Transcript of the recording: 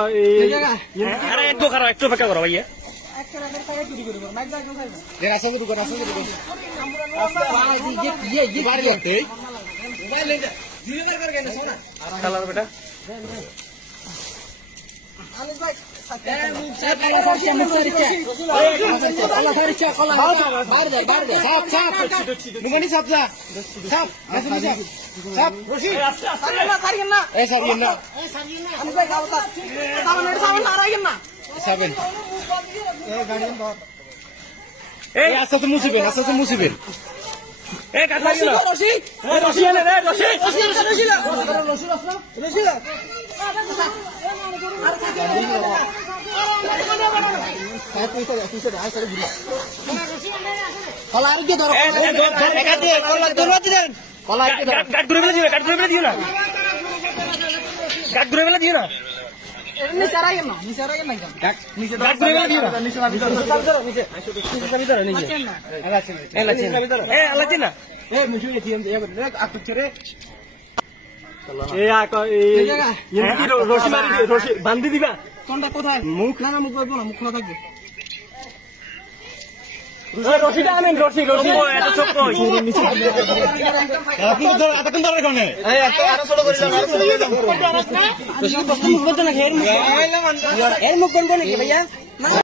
अरे एक दो करो एक तो पक्का करो भैया बेटा मुसीबत বান্ধি দিবা কোনটা কোথায় মুখ না মুখ বলবো না মুখ খোলা থাকবে রশিটা আনেন রশি রশি এত ছোট আপনি ধর এতক্ষণ ধরে কোনে এই আরো ছোট করে দাও আরো ছোট করে দাও রশি বস্তু মুখ বলতে না এর মুখ কোন কোন কি ভাইয়া